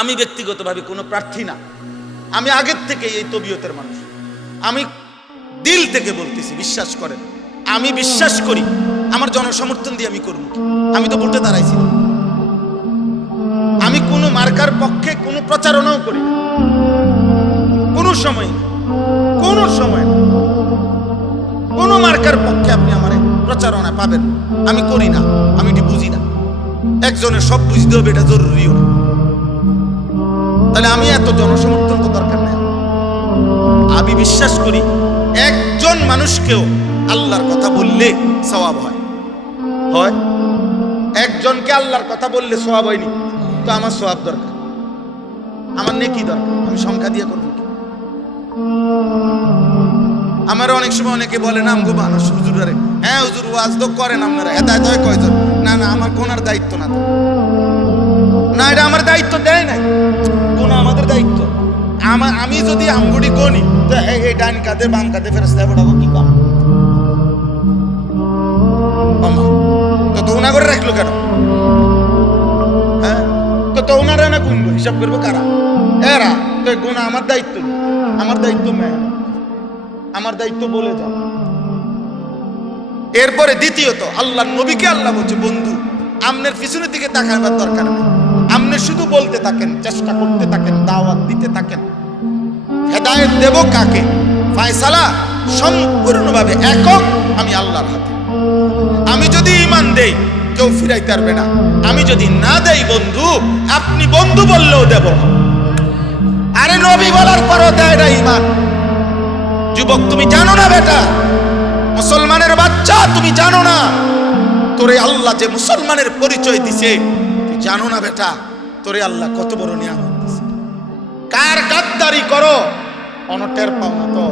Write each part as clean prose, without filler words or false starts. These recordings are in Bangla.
আমি ব্যক্তিগতভাবে কোনো প্রার্থী না, আমি আগের থেকে এই তবিয়তের মানুষ। আমি দিল থেকে বলতেছি, বিশ্বাস করেন, আমি বিশ্বাস করি আমার জনসমর্থন দিয়ে আমি করব। আমি তো ভোটে দাঁড়াইছি না, আমি কোনো মার্কার পক্ষে কোনো প্রচারণাও করি না, কোনো সময় না, কোনো সময় না, কোনো মার্কার পক্ষে আপনি আমার প্রচারণা পাবেন আমি করি না, আমি এটি বুঝি না। একজনের সব বুঝতে হবে এটা জরুরিও না, তাহলে আমি এত জনসমর্থন তো দরকার নেই। আমি বিশ্বাস করি একজন মানুষকেও আল্লাহর কথা বললে সওয়াব হয়। হয় একজনকে আল্লাহর কথা বললে সওয়াব হয়নি, তো আমার সওয়াব দরকার, আমার নেকি দরকার, আমি সংখ্যা দিয়ে করবো কি? আমার অনেক সময় অনেকে বলে না আমগো মানুষ হুজুরে, হ্যাঁ হুজুর ওয়াজ তো করেন আপনারা, হেদায়েত হয় কয়জন? না না, আমার গোনার দায়িত্ব না, তো না, এটা আমার দায়িত্ব দেয় নাই, গোনা আমাদের দায়িত্ব। আমি যদি আমগুড়ি গনি তো এই ডান কাঁধে বাম কাঁধে ফেরেশতা পড়াবো কি কম? তো ওনা করে রাখলো কেন? হ্যাঁ, তো ওনারা না গুনবো, হিসাব করবো কারা? এরা। তো গোনা আমার দায়িত্ব, আমার দায়িত্ব মেয়ে, আমার দায়িত্ব বলে যাও। এরপরে দ্বিতীয়ত, আল্লাহ নবীকে আল্লাহ বলছে বন্ধু আমনের পিছনের দিকে তাকাবার দরকার নেই, আপনি শুধু বলতে থাকেন, চেষ্টা করতে থাকেন, দাওয়াত দিতে থাকেন। হেদায়েত দেব কাকে? ফয়সালা সম্পূর্ণভাবে একক আমি আল্লাহর হাতে। আমি যদি ঈমান দেই কেউ ফিরাইতে পারবে না, আমি যদি না দেই বন্ধু, আপনি বন্ধু বললেও দেব। আরে নবী বলার পরও দেয় না ঈমান। যুবক তুমি জানো না বেটা, মুসলমানের বাচ্চা তুমি জানো না তোরে আল্লাহ যে মুসলমানের পরিচয় দিছে, তুই জানো না বেটা তোরে আল্লাহ কত বড় নিয়ামত দিছে। কার গাদ্দারি করো অনটের পাও না, তো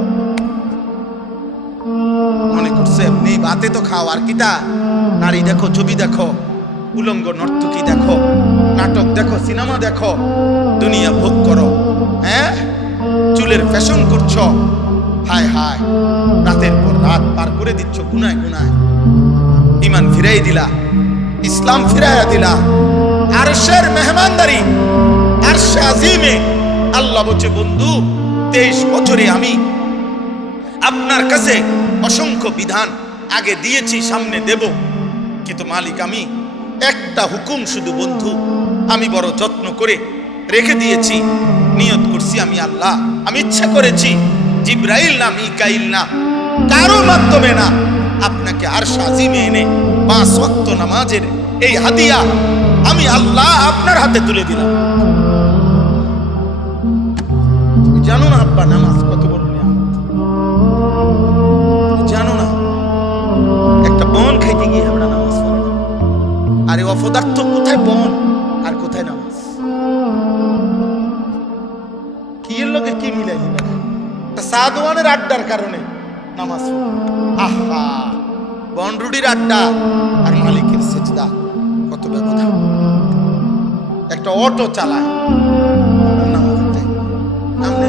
মনে করছে এমনি ভাতে তো খাও, আর কিটা নারী দেখো, ছবি দেখো, উলঙ্গ নর্তকী দেখো, নাটক দেখো, সিনেমা দেখো, দুনিয়া ভোগ করো, হ্যাঁ চুলের ফ্যাশন করছো, হায় হায় রাতের পর রাত পার করে দিচ্ছ গুনায় গুনায়। ঈমান ফিরাই দিলা, ইসলাম ফিরাইয়া দিলা, আরশের মেহমানদারি, আরশে আজিমে আল্লাহ বলছে বন্ধু 23 বছরে আমি আপনার কাছে অসংখ্য বিধান আগে দিয়েছি, সামনে দেব, কিন্তু মালিক আমি একটা হুকুম শুধু বন্ধু আমি বড় যত্ন করে রেখে দিয়েছি, নিয়ত করছি আমি আল্লাহ, আমি ইচ্ছা করেছি জিবরাইল না মিকাইল না কারো মাধ্যমে না, আপনাকে আরশ আজিমে এনে 5 ওয়াক্ত নামাজের এই হাদিয়া আমি আল্লাহ আপনার হাতে তুলে দিলাম। তুমি জানো না আব্বা নামাজ কত বড় নিয়ামত? জানো না একটা বন খাইতে গিয়ে আমরা নামাজ পড়ি, আরে অপদার্থ কোথায় বন আর কোথায় নামাজ? কি এর লোকে কি মিলাই দিল? সাদওয়ানের আড্ডার কারণে নামাজ পড়ি, আহা বনরুডির আড্ডা আর মালিকের সেজদা কত ব্যবধান। একটা অটো চালায় নামাজের টাইম, আপনি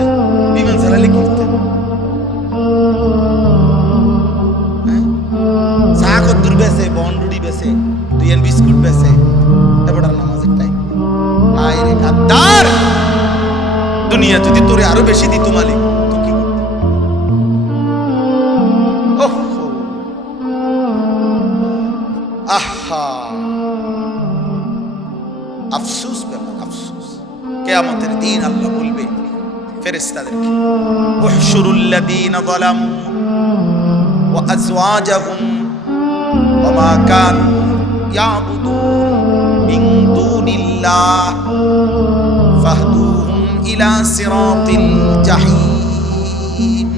বিমান চালালে কি করতেন? চা কদ্দুর বেছে, বনরুডি বেছে, 2 বিস্কুট বেছে, এবার নামাজের টাইম। আরে গাদ্দার, দুনিয়া যদি তোরে আরো বেশি দিত মালিক, তো কি করতে? আহা আফসোস ব্যাপার, আফসোস। কিয়ামতের দিন আল্লাহ বলবে ফেরেশতাদেরকে, উহশুরুল্লাযীনা যালামু ওয়া আযওয়াজাহুম ওয়া মা কানু ইয়াবুদুন মিন দুনিল্লাহ ফাহদুহুম ইলা সিরাতিল জাহিম।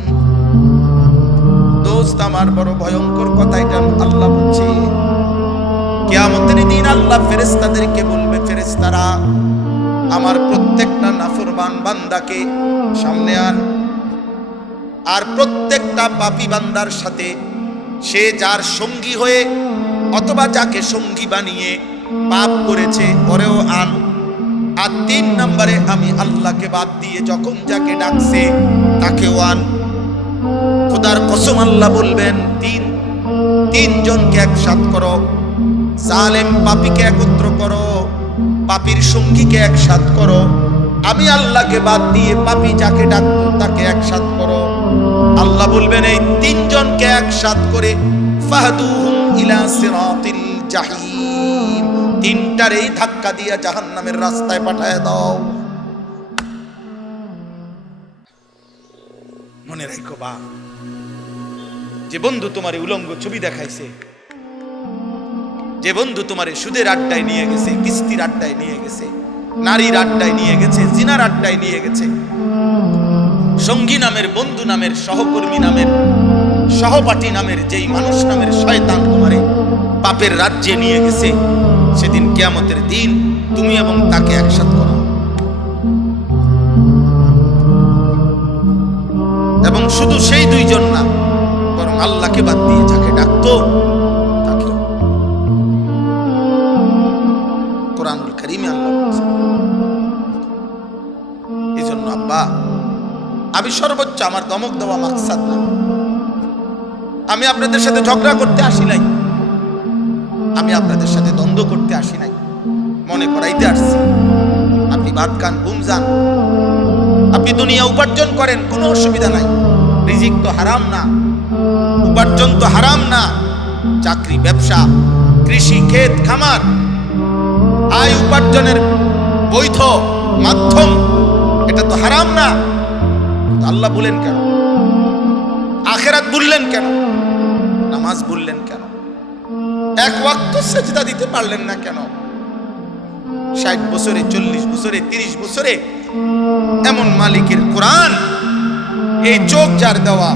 দোস্ত আমার বড় ভয়ঙ্কর কথা এটা আল্লাহ বলছে। কিয়ামতের দিন আল্লাহ ফেরেশতাদেরকে বলবে, ফেরেশতারা আমার প্রত্যেকটা নাফরমান বান্দাকে সামনে আন, আর প্রত্যেকটা পাপী বান্দার সাথে সে যার সঙ্গী হয়ে অথবা যাকে সঙ্গী বানিয়ে পাপ করেছে ওরেও আন। আর 3 নম্বরে আমি আল্লাহকে বাদ দিয়ে যখন যাকে ডাকছে তাকেও আন। খোদার কসম আল্লাহ বলবেন তিন জনকে একসাথ করো, জালেম পাপীকে একত্র করো, পাপীর সঙ্গীকে একসাথ করো, আমি আল্লাহকে বাদ দিয়ে পাপী যাকে ডাকতো তাকে একসাথ করো। আল্লাহ বলবেন এই তিনজনকে একসাথ করে ফাহদুহুম ইলা সিরাতিল জাহিম, তিনটারেই ধাক্কা দিয়া জাহান্নামের রাস্তায় পাঠায় দাও। মনে রাখো বা, যে বন্ধু তোমার উলঙ্গ ছবি দেখাইছে, যে বন্ধু তোমার সুদের আড্ডায় নিয়ে গেছে, কিস্তির আড্ডায় নিয়ে গেছে, নারীর আড্ডায় নিয়ে গেছে, জিনার আড্ডায় নিয়ে গেছে, সঙ্গী নামের, বন্ধু নামের, সহকর্মী নামের, সহপাঠী নামের যেই মানুষ নামের শয়তান তোমারে পাপের রাজ্যে নিয়ে গেছে, সেদিন কিয়ামতের দিন তুমি এবং তাকে একসাথে করো। এবং শুধু সেই দুইজন না, বরং আল্লাহকে বাদ দিয়ে যাকে ডাকতো তাকে। কোরআনুল কারীমে আল্লাহ বলেছেন। এই জন্য আব্বা, আমি সর্বোচ্চ আমার দমক দেওয়া মাকসাদ না, আমি আপনাদের সাথে ঝগড়া করতে আসি নাই, আমি আপনাদের সাথে দ্বন্দ্ব করতে আসি নাই, মনে করাইতে আসছি আপনি ভাত খান, ঘুম যান, আপনি দুনিয়া উপার্জন করেন, কোনো অসুবিধা নাই, রিজিক তো হারাম না, উপার্জন তো হারাম না, চাকরি, ব্যবসা, কৃষি, ক্ষেত, খামার, আয় উপার্জনের বৈধ মাধ্যম, এটা তো হারাম না। আল্লাহ বলেন কেন? আখিরাত বললেন কেন? নামাজ বললেন কেন? এক ওয়াক্ত সিজদা দিতে পারলেন না কেন? 60 বছরে, 40 বছরে, 30 বছরে এমন মালিকের কোরআন, এই চোখ যার দেওয়া,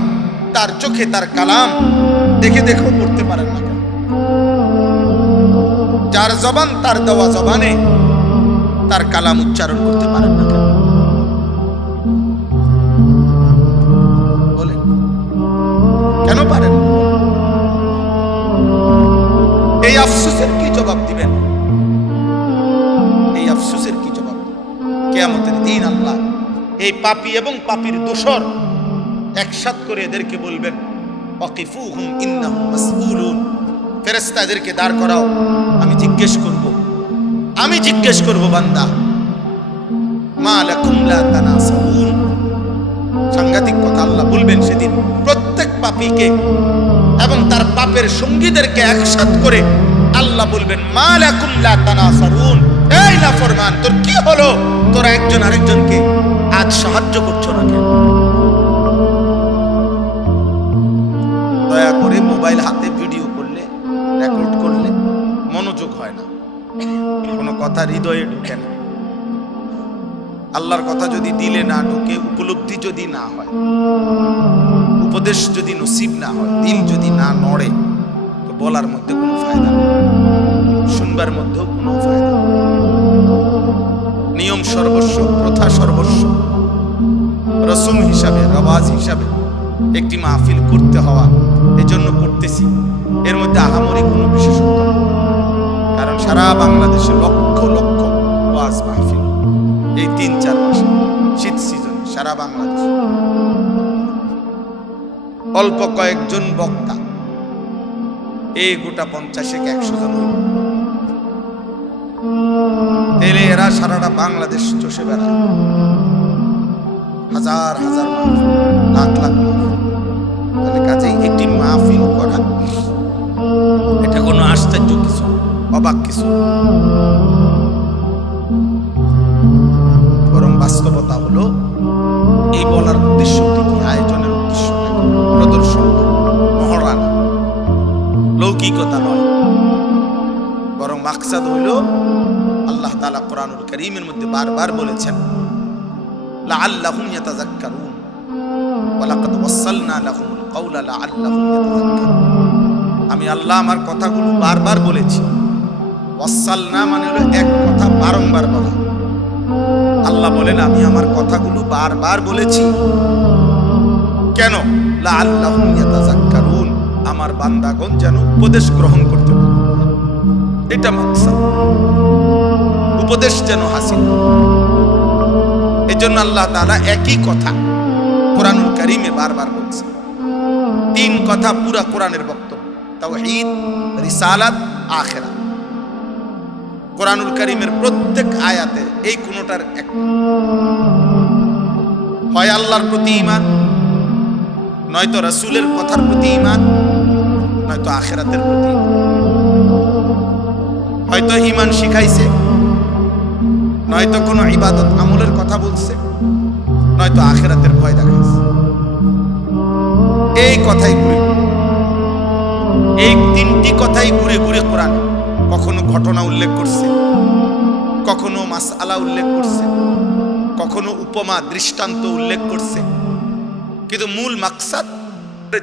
তার চোখে তার কালাম দেখে দেখেও পড়তে পারেন না কেন? যার জবান, তার দেওয়া জবানে তার কালাম উচ্চারণ করতে পারেন না কেন? বলেন কেন পারেন? এই আফসোসের কি জবাব দিবেন? এই আফসোসের কি জবাব? কিয়ামতের দিন আল্লাহ এই পাপী এবং পাপীর দোসর একসাথ করে এদেরকে বলবেন ওয়াকিফুহুম ইন্নাহুম মাসউলুন, ফেরেশতা এদেরকে দাঁড় করাও, আমি জিজ্ঞেস করব বান্দা মা লাকুম লা তানাসাউন। সাংঘাতিক কথা আল্লাহ বলবেন সেদিন প্রত্যেক পাপীকে এবং তার পাপের সঙ্গীদেরকে একসাথ করে আল্লাহ বলবেন মা লাকুম লা তানাসারুন, এই নাফরমান, তোর কি হলো? তোরা একজন আরেকজনকে আজ সাহায্য করছো না কেন? দয়া করে মোবাইল হাতে ভিডিও করলে, রেকর্ড করলে মনোযোগ হয় না, কোনো কথা হৃদয়ে ঢুকে না। আল্লাহর কথা যদি দিলে না ঢুকে, উপলব্ধি যদি না হয়, উপদেশ যদি নসিব না হয়, দিল যদি না নড়ে, তো বলার মধ্যে কোনো ফায়দা নেই, শুনবার মধ্যেও কোনো ফায়দা নেই। নিয়ম সর্বস্ব, প্রথা সর্বস্ব, রসম হিসাবে, রওয়াজ হিসাবে একটি মাহফিল করতে হওয়া, এজন্য করতেছি, এর মধ্যে আহামরি কোনো বিশেষত্ব নেই। কারণ সারা বাংলাদেশে লক্ষ লক্ষ ওয়াজ মাহফিল এই 3-4 মাসে, শীত সিজন সারা বাংলাদেশে অল্প কয়েকজন বক্তা, এই গোটা 50-100 জন হইল, তাহলে এরা সারাটা বাংলাদেশ চষে বেড়ায়, হাজার হাজার মাহফিল, লাখ লাখ মাহফিল। তাহলে কাজেই একটি মাহফিল করা এটা কোনো আশ্চর্য কিছু, অবাক কিছু, বরং বাস্তবতা হলো এই বলার উদ্দেশ্য কি, আয়োজনের উদ্দেশ্য, প্রদর্শন, মহড়া না, লৌকিকতা নয়, বরং মাকসাদ হইল আল্লাহ তাআলা কোরআনুল কারীমের মধ্যে বারবার বলেছেন লাআল্লাহুম ইয়াতাযাক্কারুন ওয়া লাকাদ ওয়াসালনা লাহুমুল কাওলা লাআল্লাহুম ইয়াতাযাক্কারুন। আমি আল্লাহ আমার কথাগুলো বারবার বলেছি, ওয়াসালনা মানে হলো এক কথা বারংবার বলা। আল্লাহ বলেন আমি আমার কথাগুলো বারবার বলেছি কেন? লাআল্লাহুম ইয়াতাযাক্কারুন, আমার বান্দাগণ যেন উপদেশ গ্রহণ করতে পারে, এটা মাকসাদ, উপদেশ যেন হাসিল। এজন্য আল্লাহ তাআলা একই কথা কোরআনুল কারীমে বারবার বলছে। 3 কথা পুরা কোরআনের বক্তব্য, তাওহীদ, রিসালাত, আখিরাত। কোরআনুল কারীমের প্রত্যেক আয়াতে এই কোনটার এক, হয় আল্লাহর প্রতি ঈমান, নয়তো রাসূলের কথার প্রতি ঈমান, নয়তো আখিরাতের প্রতি ঈমান। হয়তো ঈমান শিখাইছে, নয়তো কোনো ইবাদত আমলের কথা বলছে, নয়তো আখিরাতের ভয় দেখাইছে। এই কথাই ঘুরে, এই তিনটি কথাই ঘুরে ঘুরে কোরআন কখনো ঘটনা উল্লেখ করছে, কখনো মাসআলা উল্লেখ করছে, কখনো উপমা দৃষ্টান্ত উল্লেখ করছে, কিন্তু মূল মাকসাদ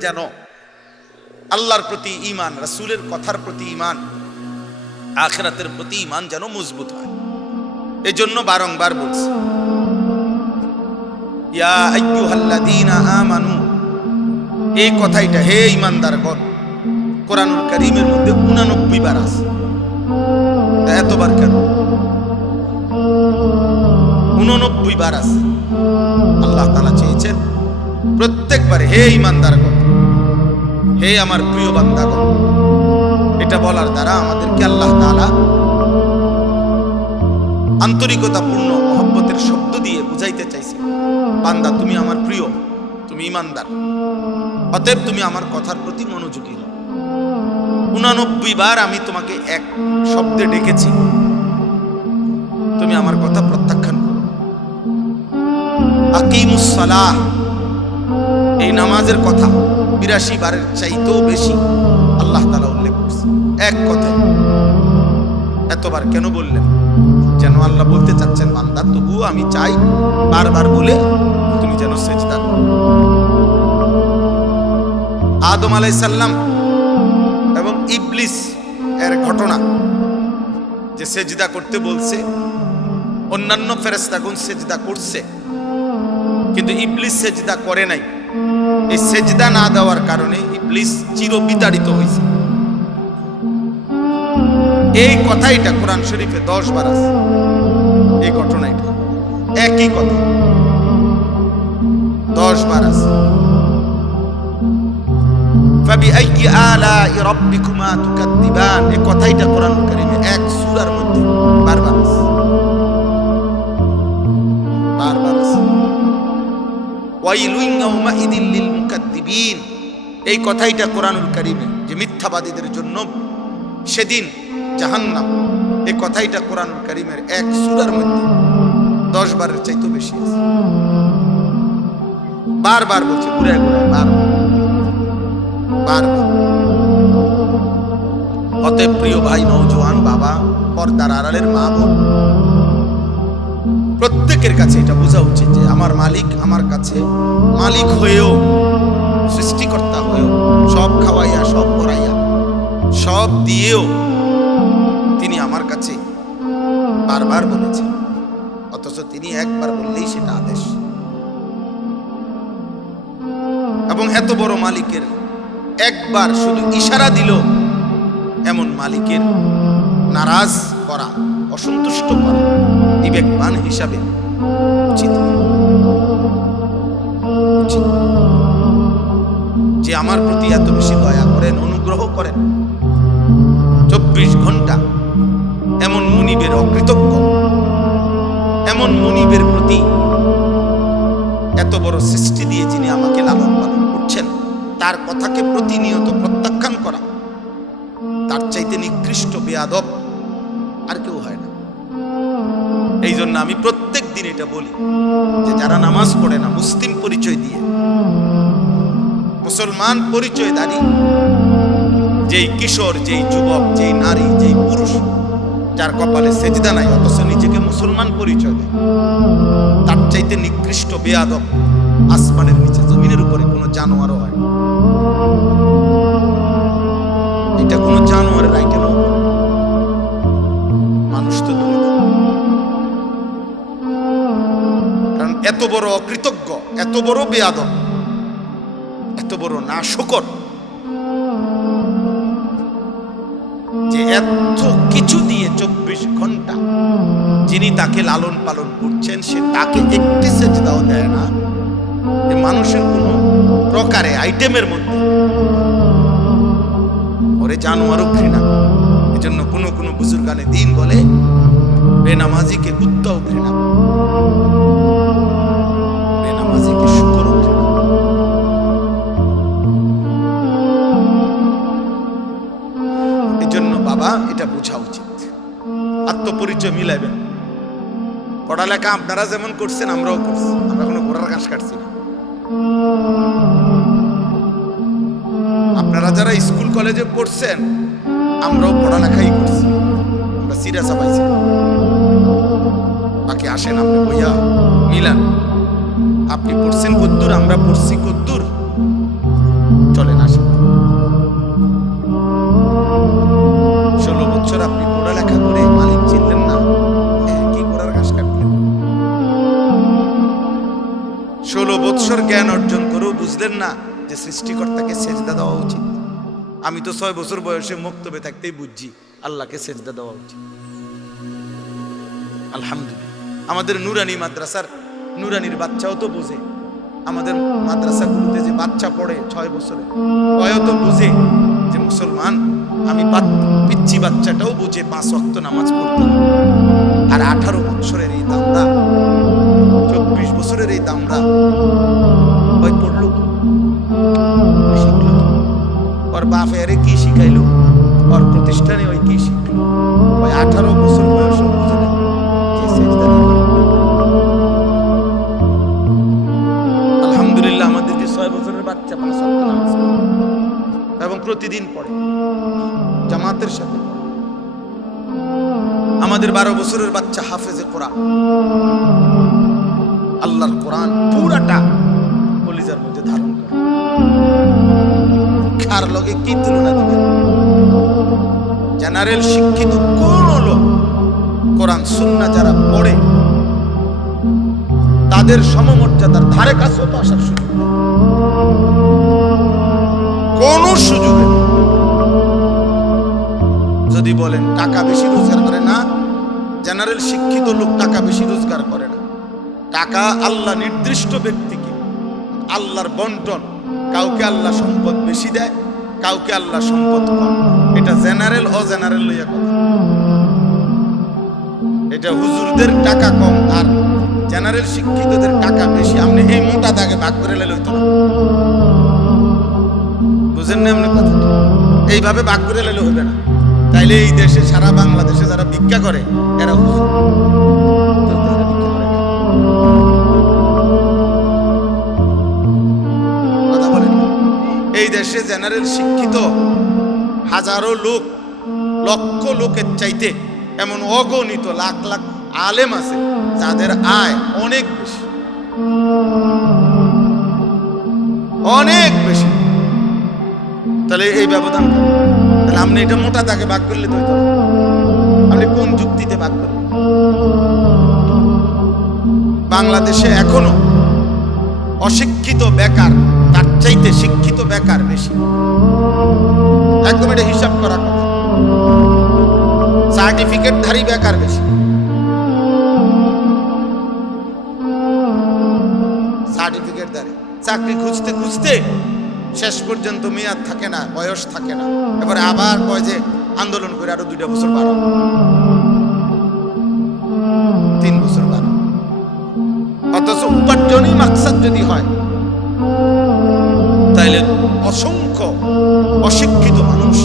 যেন আল্লাহর প্রতি ঈমান, রাসূলের কথার প্রতি ঈমান, আখিরাতের প্রতি ঈমান যেন মজবুত হয়। এজন্য বারংবার বলছে, ইয়া আইয়ুহাল্লাযীনা আমানু, এই কথাইটা হে ঈমানদারগণ কোরআনুল কারীমের মধ্যে 89 বার আছে। এতবার কেন? 89 বার আছে। আল্লাহ তাআলা চেয়েছেন প্রত্যেকবারে হে ঈমানদারগণ, হে আমার প্রিয় বান্দাগণ। এটা বলার দ্বারা আমাদেরকে আল্লাহ তাআলা আন্তরিকতাপূর্ণ মহব্বতের শব্দ দিয়ে বুঝাইতে চাইছে, বান্দা তুমি আমার প্রিয়, তুমি ঈমানদার, অতএব তুমি আমার কথার প্রতি মনোযোগী হও। 89 বার আমি তোমাকে এক শব্দে ডেকেছি, তুমি আমার কথা প্রত্যাখ্যান করো। আকিমুস সালাহ, এই নামাজের কথা 82 বারের চাইতেও বেশি আল্লাহ তাআলা উল্লেখ করছে এক কথায়। এতবার কেন বললেন? যেন আল্লাহ বলতে চাচ্ছেন, বান্দা তবুও আমি চাই বারবার বলে তুমি যেন সেজদা করো। আদম আলাইহিস সালাম এবং ইবলিস এর ঘটনা, যে সেজদা করতে বলছে, অন্যান্য ফেরেশতাগণ সেজদা করছে, কিন্তু ইবলিস সেজদা করে নাই। এই সেজদা না দেওয়ার কারণে ইবলিস চিরবিতাড়িত হয়েছে। এই কথাইটা কোরআন শরীফে 10 বার আছে। এই ঘটনাটা একই কথা 10 বার আছে। ফাবিআইয়ি আলাই রাব্বিকুমা তুকাদ্দিবান, এই কথাইটা কোরআন কারীমে এক সূরার মধ্যে বারবার আছে, বারবার আছে। ওয়াইলুন ইয়াওমাইদিন লিল মুকাদ্দিবিন, এই কথাইটা কোরআনুল কারীমে যে মিথ্যাবাদীদের জন্য সেদিন জাহান্নাম, এই কথাইটা কোরআনুল কারীমের এক সূরার মধ্যে 10 বারের চাইতেও বেশি আছে। বারবার বলছে, ঘুরায় ঘুরায় বারবার বারবার। অতএব প্রিয় ভাই, নওজোয়ান বাবা, পর্দার আড়ালের মা বোন, প্রত্যেকের কাছে এটা বোঝা উচিত যে আমার মালিক আমার কাছে মালিক হয়েও, সৃষ্টিকর্তা হয়েও, সব খাওয়াইয়া, সব পড়াইয়া, সব দিয়েও তিনি আমার কাছে বারবার বলেছেন, অথচ তিনি একবার বললেই সেটা আদেশ। এবং এত বড় মালিকের একবার শুধু ইশারা দিল, এমন মালিকের নারাজ করা, অসন্তুষ্ট করা বিবেকবান হিসাবে উচিত। যে আমার প্রতি এত বেশি দয়া করেন, অনুগ্রহ করেন, 24 ঘন্টা এমন মুনিবের অকৃতজ্ঞ, এমন মুনিবের প্রতি এত বড় সৃষ্টি দিয়ে যিনি আমাকে লালন পালন করছেন, তার কথাকে প্রতিনিয়ত প্রত্যাখ্যান করা, তার চাইতে নিকৃষ্ট বেয়াদব আর কেউ হয় না। এই জন্য আমি প্রত্যেক দিন এটা বলি যে যারা নামাজ পড়ে না, মুসলিম পরিচয় দিয়ে, মুসলমান পরিচয় দাঁড়িয়ে, যেই কিশোর, যেই যুবক, যেই নারী, যেই পুরুষ যার কপালে সেজদা নাই অথচ নিজেকে মুসলমান পরিচয় দেয়, তার চাইতে নিকৃষ্ট বেয়াদব আসমানের নিচে, জমিনের উপরে কোনো জানোয়ারও হয়। এটা কোনো জানোয়ারের আইটেম, মানুষ তো দূরে। কারণ এত বড় অকৃতজ্ঞ, এত বড় বেয়াদব, এত বড় নাশকর, যে এত কিছু দিয়ে 24 ঘন্টা যিনি তাকে লালন পালন করছেন, সে তাকে একটি সেজদাও দেয় না। মানুষের কোন প্রকারে আইটেমের মধ্যে ওরে জানোয়ারও ঘৃণা, এজন্য কোনো বুজুর্গানে দিন বলে বেনামাজিকে কুত্তাও ঘৃণা, বেনামাজিকে শুকরও ঘৃণা। এজন্য বাবা এটা বোঝা উচিত, আত্মপরিচয় মিলাইবেন। পড়ালেখা আপনারা যেমন করছেন আমরাও করছি, আমরা কোনো ঘোড়ার ঘাস কাটছি না। আপনারা যারা স্কুল কলেজে পড়ছেন আমরাও পড়ালেখাই করছি, আমরা সিরিয়াস পাইছি। বাকি আসেন আপনি বইয়া মিলান, আপনি পড়ছেন কদ্দুর, আমরা পড়ছি কদ্দুর, চলেন আসেন। 16 বছর আপনি পড়ালেখা করে মালিক চিনলেন না, কি ঘোড়ার ঘাস কাটলেন? 16 বছর জ্ঞান অর্জন করেও বুঝলেন না যে সৃষ্টিকর্তাকে সেজদা দেওয়া উচিত। আমি তো 6 বছর বয়সে মক্তবে থাকতেই বুঝছি আল্লাহকে সেজদা দেওয়া উচিত। আলহামদুলিল্লাহ আমাদের নুরানি মাদ্রাসার নুরানির বাচ্চাও তো বোঝে, আমাদের মাদ্রাসাগুলোতে যে বাচ্চা পড়ে 6 বছরে ওয়ও তো বুঝে যে মুসলমান। আমি পিচ্চি বাচ্চাটাও বুঝে 5 ওয়াক্ত নামাজ পড়তে। আর 18 বছরের এই দামরা, 24 বছরের এই দামরা ওই পড়লো শিখলো, ওর বাপ এরে কি শিখাইলো, ওর প্রতিষ্ঠানে ওই কি শিখলো, ওই 18 বছর বয়স বুঝে না যে সেজদা দিতে। আলহামদুলিল্লাহ আমাদের যে 6 বছরের বাচ্চা 5 ওয়াক্ত নামাজ পড়ে এবং প্রতিদিন পড়ে জামাতের সাথে। আমাদের 12 বছরের বাচ্চা হাফেজে কোরআন, আল্লাহর কোরআন পুরাটা কলিজার মধ্যে ধারণ করে। কার লগে কি তুলনা দিবেন? জেনারেল শিক্ষিত কোন লোক কোরআন সুন্নাহ যারা পড়ে তাদের সমমর্যাদার ধারে কাছেও তো আসার সুযোগ নেই, কোন সুযোগ নেই। যদি বলেন টাকা বেশি রোজগার করে না, জেনারেল শিক্ষিত লোক টাকা বেশি রোজগার করে না। টাকা আল্লাহ নির্দিষ্ট ব্যক্তিকে আল্লাহর বন্টন, কাউকে আল্লাহ সম্পদ বেশি দেয়, কাউকে আল্লাহ সম্পদ কম। এটা জেনারেল ও জেনারেল লইয়া কথা। এটা হুজুরদের টাকা কম আর জেনারেল শিক্ষিতদের টাকা বেশি। আপনি এই মোটা দাগে ভাগ করে লইতো না, বুঝেন না আপনি কথা? এইভাবে ভাগ করে লেলে হবে না। তাইলে এই দেশে সারা বাংলাদেশে যারা ভিক্ষা করে এরা হুজুর, কথা বলেন। এই দেশে জেনারেল শিক্ষিত হাজারো লোক, লক্ষ লোকের চাইতে এমন অগণিত লাখ লাখ আলেম আছে যাদের আয় অনেক বেশি, অনেক বেশি। তাহলে এই ব্যবধান, তাহলে আপনি এটা মোটা দাগে ভাগ করলে তো আপনি কোন যুক্তিতে ভাগ করলেন? বাংলাদেশে এখনো অশিক্ষিত বেকার তার চাইতে শিক্ষিত বেকার বেশি, একদম এটা হিসাব করা কথা। সার্টিফিকেটধারী বেকার বেশি, সার্টিফিকেটধারী চাকরি খুঁজতে খুঁজতে শেষ পর্যন্ত মেয়াদ থাকে না, বয়স থাকে না, এবারে আবার কয় যে আন্দোলন করে আরো 2 বছর বাড়াও, 3 বছর বাড়াও। অথচ উপার্জনই মাকসাদ যদি হয় তাইলে অসংখ্য অশিক্ষিত মানুষ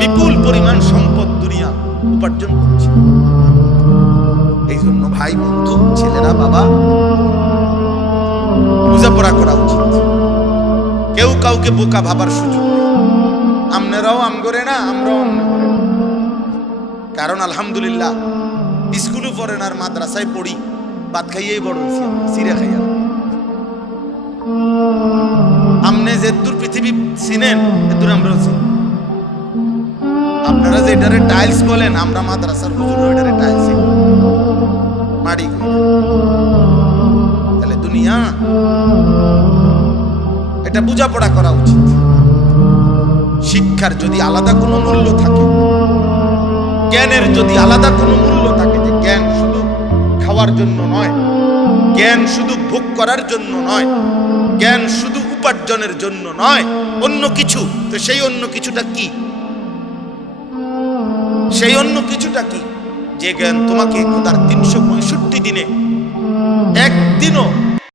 বিপুল পরিমাণ সম্পদ দুনিয়া উপার্জন করছে। এই জন্য ভাই বন্ধু ছেলেরা বাবা বোঝাপড়া করা উচিত। কেউ কাউকে বোকা ভাবার সুযোগ নেই। আপনারাও আম করে না, আমরাও আম করে না। কারণ আলহামদুলিল্লাহ স্কুলে পড়েন আর মাদ্রাসায় পড়ি, ভাত খাইয়েই বড় হয়েছি, সিরে খাইয়া। আমনে যে দূর পৃথিবী চিনেন এদূর আমরাও চিনি। আপনারা যে এটারে টাইলস বলেন, আমরা মাদ্রাসার হুজুর এটারে টাইলস মাড়ি। তাহলে দুনিয়া এটা বোঝাপড়া করা উচিত। শিক্ষার যদি আলাদা কোনো মূল্য থাকে, জ্ঞানের যদি আলাদা কোনো মূল্য থাকে, যে জ্ঞান শুধু খাওয়ার জন্য নয়, জ্ঞান শুধু ভোগ করার জন্য নয়, জ্ঞান শুধু উপার্জনের জন্য নয়, অন্য কিছু, তো সেই অন্য কিছুটা কি? সেই অন্য কিছুটা কি? যে জ্ঞান তোমাকে খোদার 365 দিনে একদিনও